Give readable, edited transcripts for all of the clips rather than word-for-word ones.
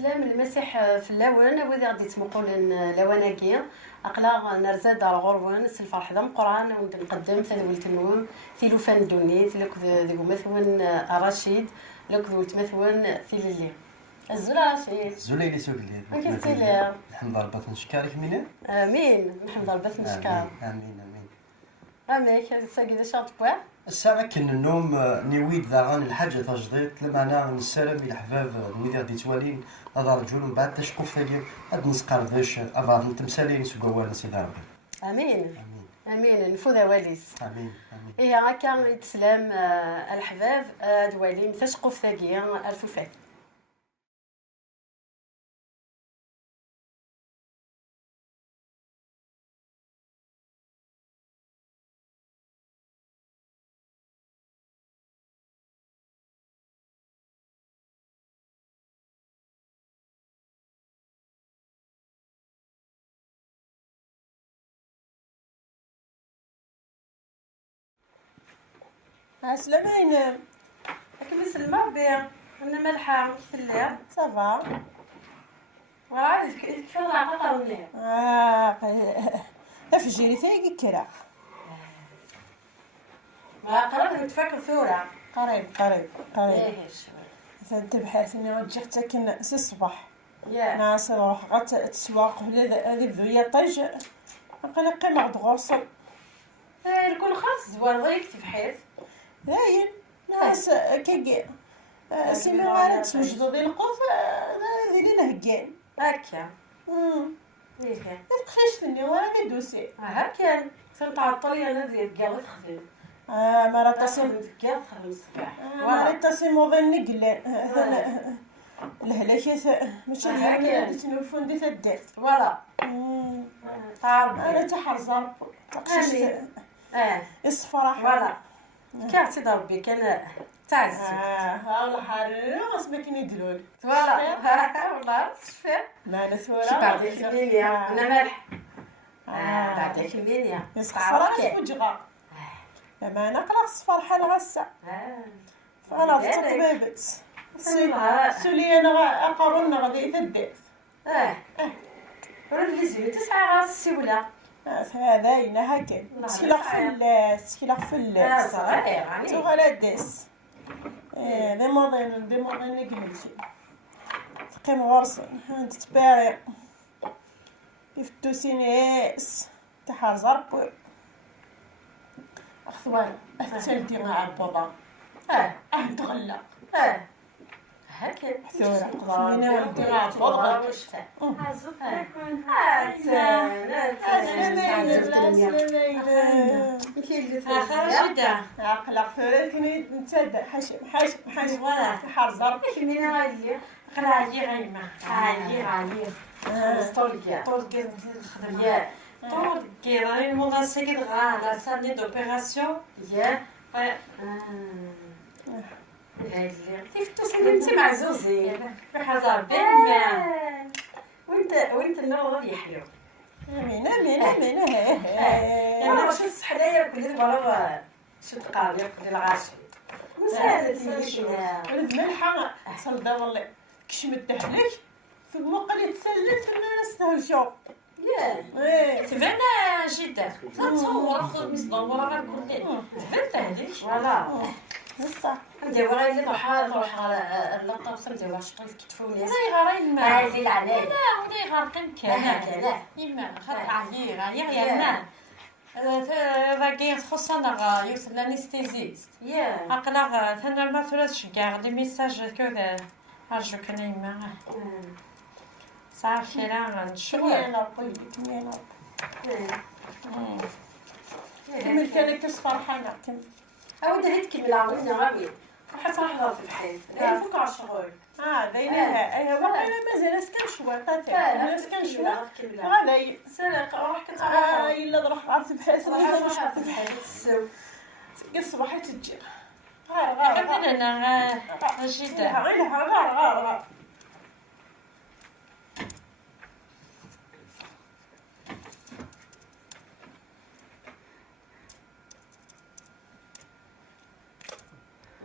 سلام المسيح في اللون وذي غادي تمقولن لواناكي اقلا نرزاد دار غروان الفرح ذا قران ونقدم ثولت النوم في لوفان دونيت لك ذي مثون رشيد لك ذولت مثون في الليل الزولا رشيد زولا اللي سوق لي كيف نحمد ربي نشكرك منين امين نحمد ربي نشكر امين اميك تساقي ذا شاط بوا الساعة كان النوم نويد ذاغان الحاجة تجديد لما انا نسلم الى حباب نويد غادي توالين هذا رجل من بعد تشكوف ثاني هاد نسقر ذاش ابا نتمثالين سوق والد سيدي ربي امين امين نفوذ واليس امين إيه هكا يتسلم الحباب دوالين تشقوف ثاني الفوفات عسلامين كيف سلمى ربي انا ملحه في الليل صافا وعارف كيف العقل وني افجري ثاقي كرا ما قررت نتفكر ثورة قريب ايه تبحث اني غتجي تاكن سي الصباح يا ناس نروح غات تسواق هذه بذويا طيج نقول قيمة غد غرسل الكل خاص زوار ضيق تبحث هاين ناس كي سيما غارد توجدوا ديال القوف ذي نهكان هكا ايه تخشتني وانا كدوسي هكا سنتعطل انا زيد قال تخدم مرة تصل قال تخدم الصباح مرة تصل موضوع نقلان الهلاكات ماشي اللي تنوفون دي تدات فوالا انا تحرزر تقشيش الصفراح فوالا كاعتي ربي كان تعز ها الحرير غصبك ندلول فوالا والله شفا ما انا ثورة بعد كمينيا انا مالح بعد كمينيا تعرف وجغا لما انا قرا الصفرحه الغسه فانا طبيبت سولي انا اقرن غادي تدات ريفيزيو تسعة السيولة هذا ينا هكا تسكيلق في صغير يعني صغير داس ذي موضين نقملتي تقيم غرسن انت تباري يفتوسين ياس تحار زرب اخوان الثلثي مع البوضة تغلق هكا ثورة من ولدي والله وشفا عقلق ثورتني نتسدى حشم حار زرب كمينا غالية غالية غايمة غالية طولكيا الخدمية طولكي راني المناسك غالا سالي دوبيراسيون انت معزوزين بحذر بينا وانت النور غادي يحلو امين انا شو الصحرايا كل مره شو تقابل كل العاشر مسالتي ولد ملحة صلدا والله كشمت دهلك في المقل يتسلت في الناس تهجو تبعنا جدا تصور اخذ مصدومة غير كلين تبعت هذيك فوالا بصح نديرو غير اللي تروح على اللقطه وصل نديرو واش شغل كتفو ناس غير ما اللي العنايه لا ودي غارقين كذا يما خاطر عليه يا راكي خصنا يوصل لانستيزيست عقلا ثنا ما ثلاث كاع دي ميساج كذا ارجو كان يما صافي لا نشوف كمل كان كصفر حنا كمل او دهيت كمل عاودنا غبي حتى لحظه في الحياه فوق على الشغل داينها ايوا انا مازال اسكن شويه قاتل اسكن شويه هذا سرق روح كتروح الا نروح عرفت بحيث روح في الحياه الصباح تجي غير انا جدا غير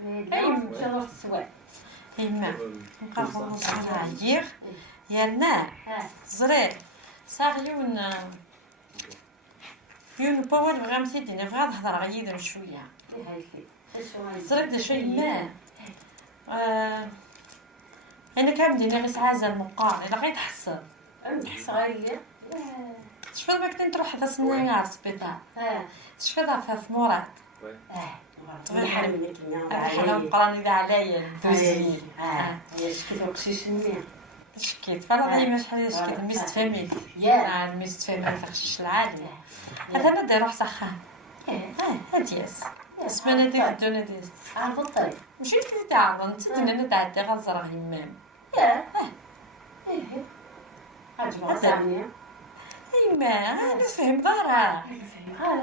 اي مشى السواق يما نبقى نخلص على عيير يالنا زرير صار يون باور بغا مسيدين بغا نهضر غير شويه زرير دا شويه ما انا كنبدي نغيس عازل المقال الا غير تحصل نحس غير شفت ما كنت نروح هذا سنين على السبيطار شفت في مراد نحن منك انا نقراني ذا عليا دوزي هي شكيت وقشيش منين شكيت فانا ديما شحال شكيت ميست فاميلي ميست فاميلي تخشش العالي هذا انا داير روح سخان هادياس اسمنا ديك الدنيا ديس عرفتي ماشي تعرف انت انا تعدي غزرة يمام عجبك زعما يما انا فهم دارها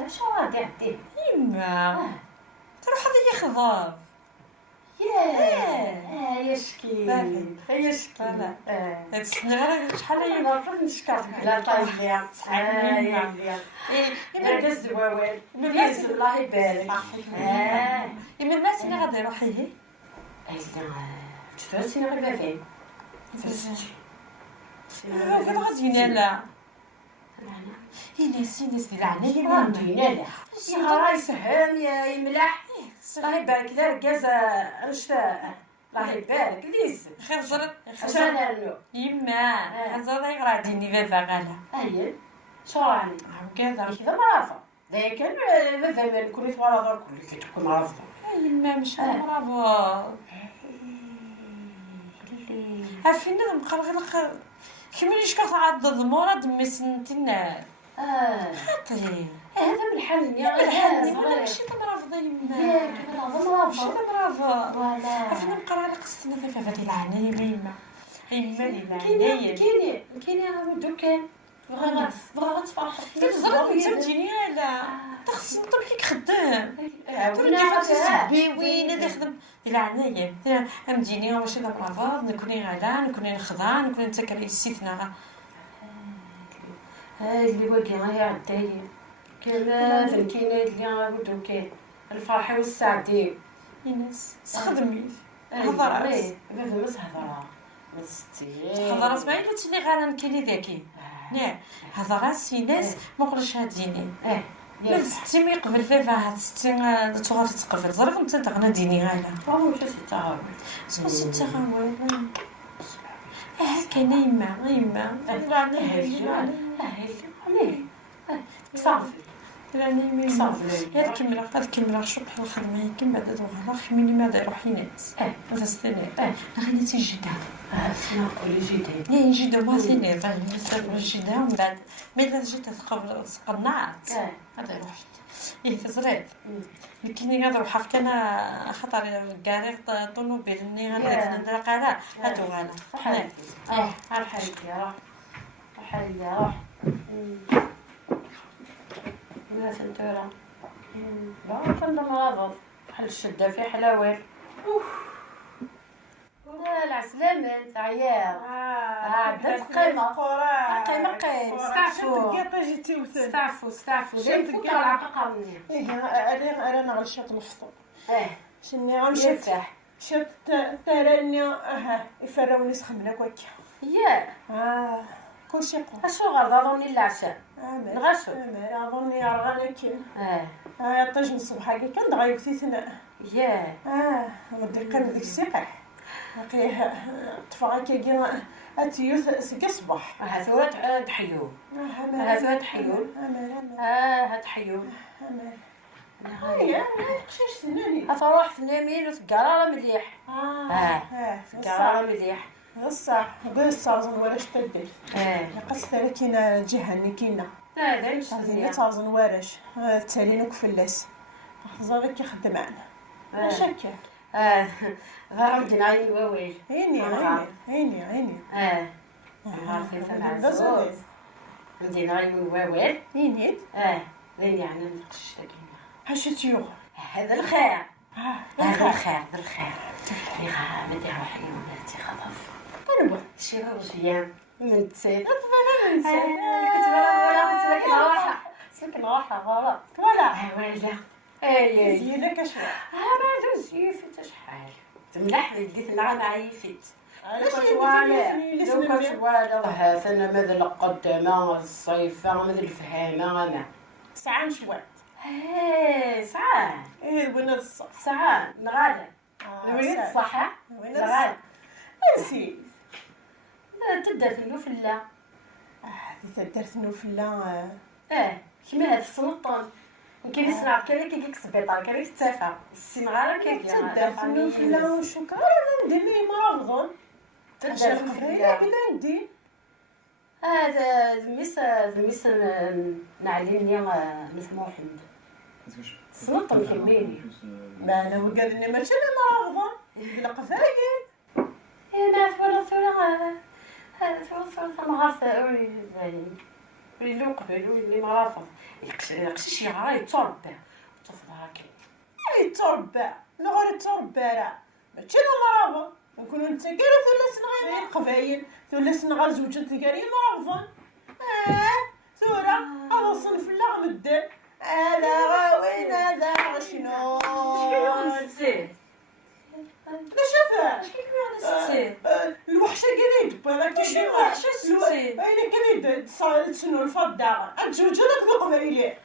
شو غادي عدي يما تروح هذا يخضر يا شكي يا شكي هاد السنة غير شحال هي نعرف نشكر فيك لا طايح يما داز زواوال بليز الله يبارك يما الناس اللي غادي يروح هي تفرسي غير فين فين غادي لا ناس العناية دينا لا راهي فهم يا يملح الله يبارك ذا الكازا اشتا الله يبارك ليز خير زرد عشان نو يما زرد غير غاديني بابا غالا اييه شو راني كذا كذا مرافا ذاك بابا ما نكون ثوار دار كل تكون مرافا يما مش برافو عارفين هذا مقرغلق كيما ليش كتعض ضمورة دمي سنتنا خاطري هذا بالحل يا بالحل ولا ماشي مرافضة يما ماشي مرافضة ولا عارفين مقرغلق السنة في هذه العناية يما يما العناية كاين ودو كان بغا تفرح تزرق فهمتيني لا تخص نطلب كيك خدام عاونا سبي وين هذا يخدم العناية امديني واش هذا مرافض نكوني غالا نكوني نخضع نكوني نتكري السيتنا هاي اللي واقي غير عدايا كما كاين اللي ودو كان الفرحة والسعدي ينس تخدمي هضرات بابا مس هضرة مستي هضرات ما قلت لي غالا نكيني ذاكي نعم هضرات في ناس ما قولش هاديني ما ستي مي قبل فيفا ستي تغار تقبل زرق انت تغنى ديني غالا واش تتعاون ستي غاوي كاينه يما صافي هاد كيمرا شو بحال الخدمه كيما بعدا دوغا خميني ما يروح ينعس هذا ستني غادي تيجيدا شنو نقولي جيدين يجيدا ما ثاني طيب نسافر جيدا ومن بعد ملي جيت تقنعت هذا يروح تزريد لكن هذا الحق انا خطر كارير طونوبيل اني غندير قاله هادو غالا حالي راح الناس انتورا بارك الله مرض بحال الشده في حلاوه لا العسلامة عيال عدت قيمة استعفوا زين فوق العقاقة مني انا نغلشات الفطور شني غنمشي شات تراني يفراوني سخملك وكا كلشي قول اشو غرض اظني العشاء نغشو اظني رغانا كاين طاجن الصبح هكا كان دغيا وثيثنا ودي كان ديك السقح لقيه طفا كي اتيوث سكي صباح هاثوات تحيو هاثوات تحيو تحيو هيا قشاش ثناني افروح ثنامين وثقراره مليح ثقراره مليح غصة صازن ورش تدل قصت كاينه جهه اللي كاينه هذا مش هذه صازن ورش تالين وكفلاس خزارك يخدم معنا شكا ضرب دناي وويل عيني عارفين فمعزوز عندنا عيون واويل عيني لين يعني نفقش تاكينا حشت يوغ هذا الخير هذا الخير ما تروحي ولاتي خطف انا شي روجيان من تسيد كنت بلا كنت راحه سكن راحه غلط ولا اي زينك شويه ما دوز يفيت شحال تملح لقيت العام عيفيت لو كتوالا ثنا مثل القدامى الصيفة مثل الفهامة أنا ساعة شوات ساعة وين الصح ساعة نغادة وين الصحة نغادة نسيت تدار في النوفلة تدار في النوفلة كيما هاد السلطان كاين اللي صنع كاين اللي كيك السبيطار كاين اللي كتافا السنغاره تدار في النوفلة وشكرا أنا ندير مرض تدار في النوفلة إلا ندير هذا ذميس نعلمني مثل محمد سلطان كميني ما أنا قال لي ماشي أنا مرض القفايل ما ثورة ثورة ما عرفت اللي قبل اللي ما عرفت يقشش يغرى يتربى تفضل هكا يتربى نغير يتربى راه ماشي انا مرض نكونوا نتكالو ثلاث نغير قبايل ثلاث نغير زوجات تكاري مرض ثورة هذا صنف لا مدن هذا وين هذا شنو لا شافها الوحشه قليد بالك شنو الوحشه ستي اين قليد شنو الفضاء الجوج لك القبايلي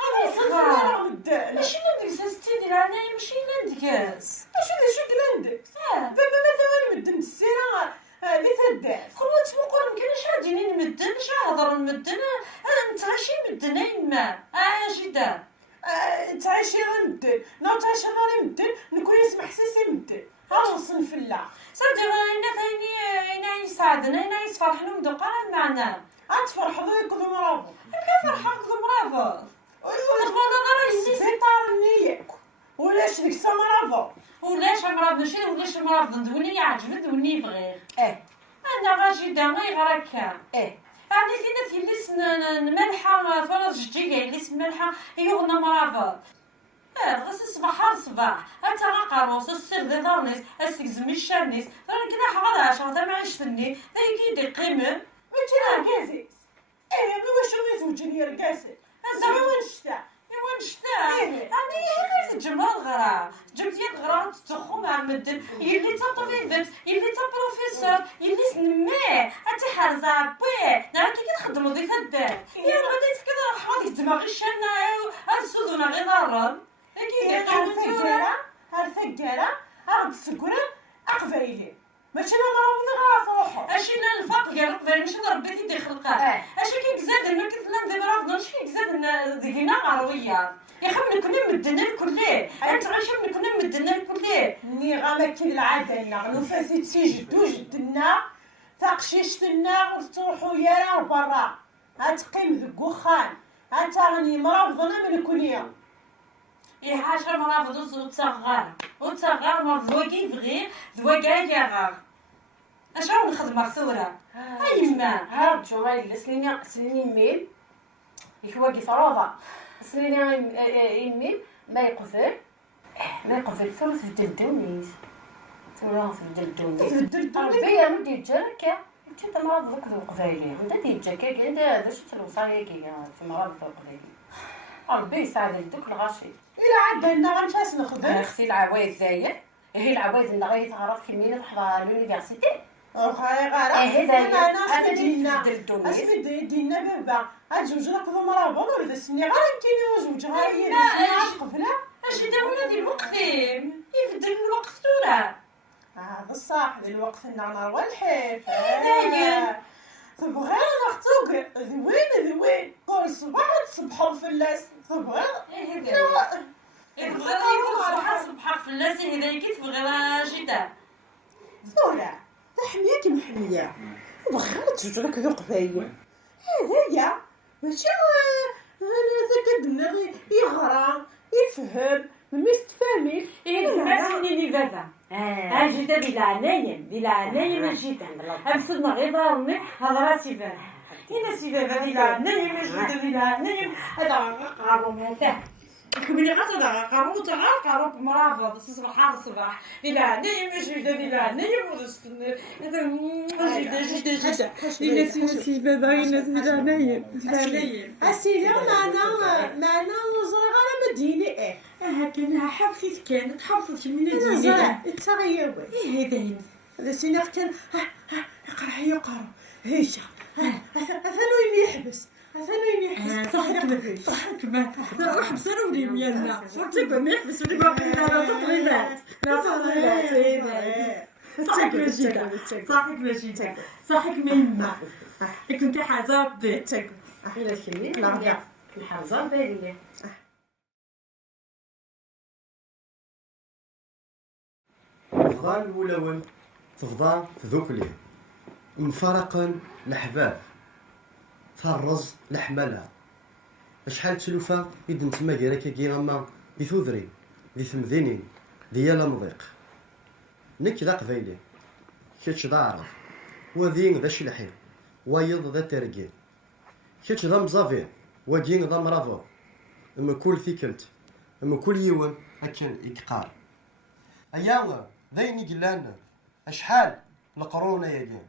هذا صنف لا مدن ماشي ندكس ستي ديال انا ماشي ندكس شو عندك بابا مثلا مدن السيره اللي تدار خلوت مقول مكانش غادي نمدن اش هضر نمدن انت غاشي مدن ايما اجي دار تعيشي غير مدن نو تعيشي غير مدن نكون يسمح سيسي مدن ها صنف لا صدق انا ثاني يساعدنا انا يسفرحنا ودقا معنا تفرح ذوك ذو مرابط كنفرحك ذو مرابط السبيطار نيك ولاش ديك السمرافو ولاش مرض ماشي ولاش مرض ندوني يعجبني ندوني يبغي انا غاجي دانا يغرك هادي فينا في اللي الملحه فرض جديده اللي اسم ملحه يغنى مرافض غاس الصباح صباح انت غاقروس السر دي دارنيس اسكزمي الشارنيس راه كنا حغاد 10 تا ما عشتني تايكي دي قيمه ماشي ركازيس ما واش يزوجني يا ركاسي زعما وين شتا وين شتا انا غير تجمع الغرا جبت يا الغرا تدخل مع المدن يلي تا طبيبت يلي تا بروفيسور يلي سنماه انت حارزه بي نعم كي كتخدموا ضيف الدار يا غادي كذا حاضي دماغي شانا السودونا غير ضرب كي هالثقاله هاد السكره اقبايلي ماشي انا مرا روحو اشي انا الفقر يا ربي ماشي ربي تيدي خلقها اشي كي كزاد ما كنت لا ندير راه ماشي كزاد دينا عرويه يا خمن كنا مدنا الكليه انت غاشي من كنا مدنا الكليه ني غامكين العاده لنا نفاسي تيجدو جدنا تقشيشتنا وتروحوا يا برا هتقيم ذك وخان انت راني مرابضنا من الكليه يا حاجه مرابض وتصغر مرض كيفغي ذواكا اشنو نخدم ثوره ايما ها جوال سنين ميل يكواكي فروضه سنين يمين ما يقفل ثلث الدلدونيس ربي يا مدي جاكا انت مرض ذوك ذو قبايلي انت دي جاكا كاين هذا شفت الوصايه كي في مرض ذو قبايلي ربي يساعد دوك الغاشي الا عندنا غنفاس نخدم اختي العوايد زايد هي العوايد اللي غادي تعرف كمين تحضر لونيفرسيتي وخاي غير انا اسمي دينا بابا اجوج لك ذو مرابط ولا سني غير يمكن يوجوج هاي قبله اش داونا ديال الوقت يفدل الوقت ثوره هذا الصح الوقت نهار والحيف تبغي نختوك ذوين كل صباح تصبحوا الفلاس تبغي يبغي صباح الفلاس اذا كيف بغي شتا ثوره حمية محمية وبغيت تجوج لك ذو قبايل هذايا ماشي انا دماغي يغرى يفهم ما يستفهمش سنيني بابا جيت بلا عنايم جيت امسدنا غير ضرني هضره سي بابا هنا سي بابا بلا عنايم جيت بلا عنايم هذا قارون هذا كملي غتدا قارون تغا بمرافض صباح الصباح بلا عنايم جيت بلا عنايم ورستني هذا جيت سي بابا هنا بلا عنايم اسيدي معنا وزرا غير مدينه كان حفظت كانت حفظت من ديني التغيب هذا هذا سيناغ كان يقرا يقرا هيشا اثنو يحبس صحك ما حبس انا ولي ميالنا صحتك ما يحبس ولي باقي لا تطليبات صحك ماشي صحك ما يما كنتي حاجه بيتك الا كلي لا الحرزه بالي فضان الولون تفضى ذوكلي مفارقا الأحباب فرز الحملة شحال تلوفا إذ نتما كيراكا كيغاما دي ثوذرين دي ثمذينين ديال مضيق نك ذا قبايلي كيتش ذا عرف وذين ذا شلحي ويض ذا ترقي كيتش ذا مزافي ودين ذا مرافو اما كل ثيكنت اما كل يوم هكا يقال ايا ذاين قلان اشحال القرونه ياكي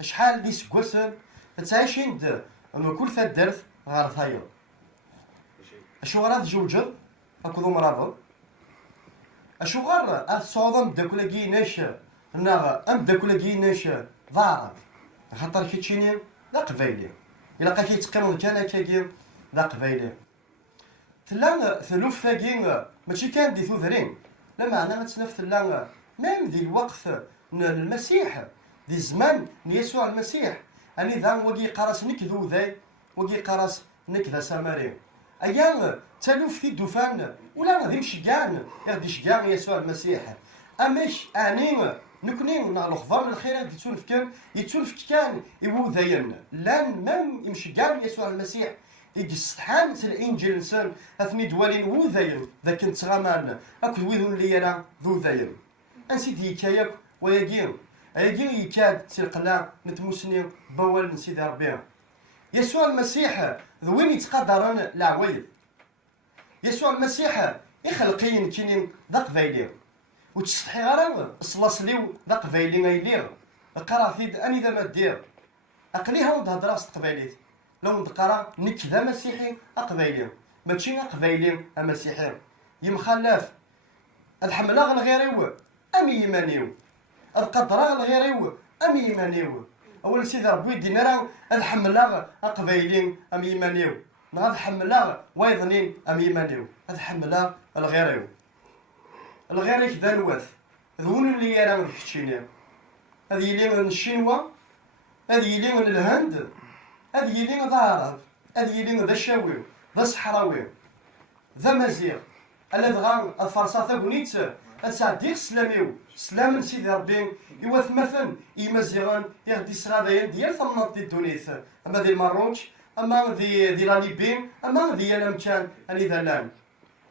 اشحال دي سكوسن تعيشين د اما كل ثدرت غير ثايو اشو غير تجوجل اكو ذو مرافو اشو غير الصوضم داكولا كيناش ناغ ام داكولا كيناش ضارب خاطر كيتشيني لا قبايلي الا بقى كيتقرن كان كاكي لا قبايلي تلا ثلوف ثاكي ماشي كان دي ثوذرين لا معنى ما تسنف تلا ميم دي الوقت المسيح دي الزمان يسوع المسيح اني ذا وكي قراس نك ذو ذاي وكي قراس نك ذا سامري ايام تلوف في الدفان ولا غادي مشكان غادي شكان يسوع المسيح اماش اني نكوني نغلو خضر الخير يتسولف كان يبو ذاين لان مام يمشكان يسوع المسيح يقصحان الانجيل نسان اثني دوالين وو ذاين ذاك نتغامان اكو ويذون لي انا ذو ذاين انسيدي كاياك وياكين اياكين يكاد سلقنا نتموسني بوال نسيدي ربي يسوع المسيح ذوين يتقدرن العوايد يسوع المسيح يخلقين كينين ذا قبايلي وتستحي غير صلاصليو ذا قبايلي غايلير قرا فيد اني ذا ما دير اقليها ونهضر راس قبايليت لو نقرا نك ذا مسيحي اقبايلي ماشي قبايلي مسيحي يمخلف الحمله غيريو ام يمانيو القدره غيريو ام يمانيو اول سيدي ربي يدينا راه الحمله قبايلي ام يمانيو نغاد الحمله ويظنين ام يمانيو الحمله الغيريو الغيري كذا الوث ذون اللي راه كتشيني هذه يلي من الشينوا هذه يلي من الهند هذه يلي من العرب هذه يلي من ذا الشاوي ذا الصحراوي ذا مزيغ الا دغا الفرصه ثاكونيت اسعديك سلاميو سلام سيدي ربي يواث مثلا يمزيغان يغدي سرادين ديال ثمنط الدونيث اما ديال المروك اما دي لا ليبين اما ديال امكان اني ذلان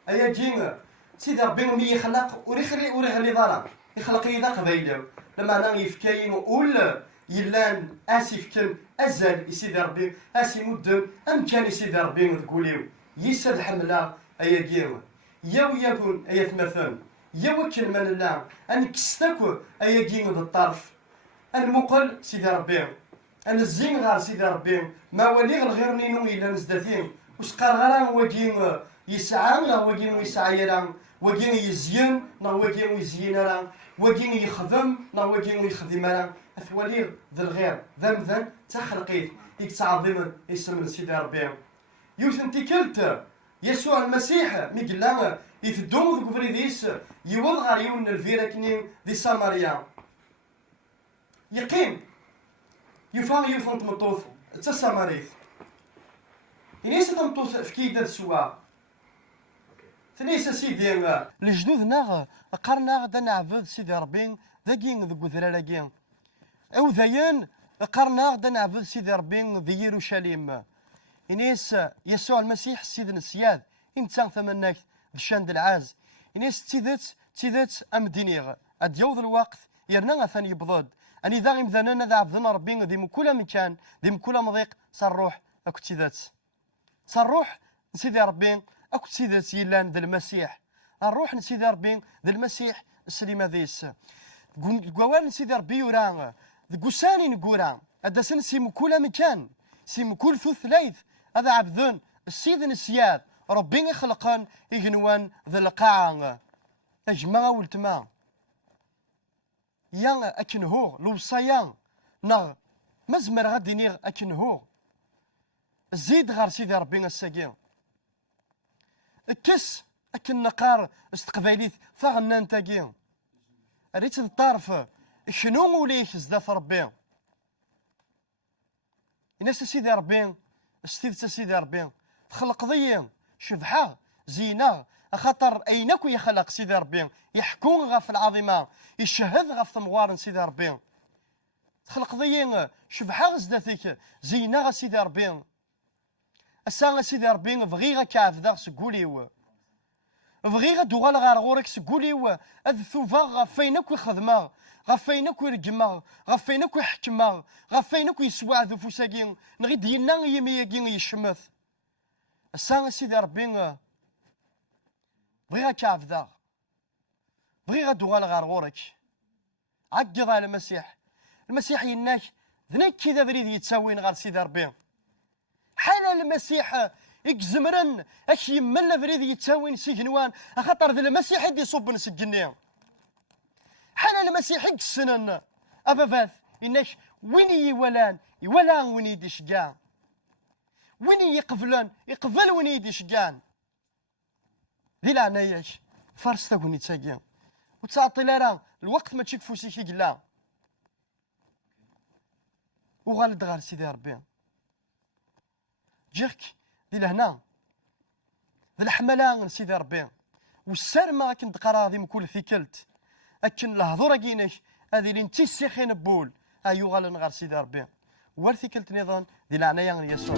ايا جين سيدي ربي مي يخلق وريخلي ضرا يخلق يدا قبايل لما انا يفكاين وقول يلان اسيفكن ازل سيدي ربي اسي مدن امكان سيدي ربي تقوليو يسد الحمله ايا جيم يا وياكون ايا ثمثن يا وكل من الله ان كستكو ايا جيم بالطرف المقل سيدي ربي انا الزين غير سيدي ربي ما ولي غير نينو الا نزدثين وسقار غير وجين يسعى لا وجين يسعى يرا وجين يزين لا وجين يزين راه وجين يخدم لا وجين يخدم راه اثولي ذا الغير ذا مثلا تخلقيت يتعظم اسم سيدي ربي يوثن تيكلت يسوع المسيح ميقلا يفدوم ذوك فريديس يوض غاريون الفيراكنين دي ساماريا يقين يفان يوثن تمطوث تا ساماريث ينيس تمطوث في كيدا السوا ثنيس سيدي الجدودنا قرنا غدا نعبد سيدي ربي ذاكين ذوك ذرالاكين او ذاين قرنا غدا نعبد سيدي ربي ذي يروشاليم إنيس يسوع المسيح سيدنا السياد إمتى ثمناك بشاند العاز إنيس تيدت أمدينيغ أديوض الوقت يرنا ثاني يبضد أني ذا إمذانا ذا عبدنا ربي ذي مكولا مكان ذي مكولا مضيق صروح أكو تيدات صروح نسيدي ربي أكو تيدات يلان ذا المسيح نروح نسيدي ربي ذا المسيح السليمة ذيس قوال نسيدي ربي يوران ذقساني نقوران أدسن سي مكولا مكان سي مكول ثوث ليث هذا عبدون السيدن السياد ربي يخلقان يجنوان ذا القاعة أجمع ولتما يا اكن هو الوصايا نا ما زمر غادي نيغ اكن هو زيد غير سيدي ربي الساقي كس اكن نقار استقباليت فغنا نتاقي ريت الطرف شنو وليك زداف ربي الناس سيدي ربي استيدت سيدي ربي خلق ضيا شبحه زينه خاطر اينك يخلق سيدي ربي يحكون غف العظيمه يشهد غف ثمغار سيدي ربي خلق ضيا شبحه زداتك زينه سيدي ربي الساعه سيدي ربي بغيغا كعبدا سقوليو بغيغا دوغال غار غورك سقوليو اذ ثوفا غفينك وخدمه غفينك ورجما غفينك وحكمه غفينك يسوع ذو فوساكين نغيد ينا يمياكين يشمث الساعه سيدي ربي بغيغا كعبدا بغيغا دوغال غار غورك عقد على المسيح يناك ذنك كذا بريد يتساوين غير سيدي ربي حال المسيح يكزمرن اش يمنا بريد يتساوين سجنوان خاطر ذا المسيح يدي يصب نسجني حال المسيح يكسنن اباباث اناش وين يولان وين يدي شقان وين يقبل وين يدي شقان ذي العنايش فارس تاكوني تساقيا وتعطي لها الوقت ما تشيك فوسيك يقلا وغالد غار سيدي ربي جيك دي لهنا ذا الحملة سيدي ربي والسار ما كنت قراضي مكل ثيكلت اكن الهضره كيناش هذه اللي انتي السيخين بول ايو غالا غار سيدي ربي ورثيكلت نظام دي العناية يسوع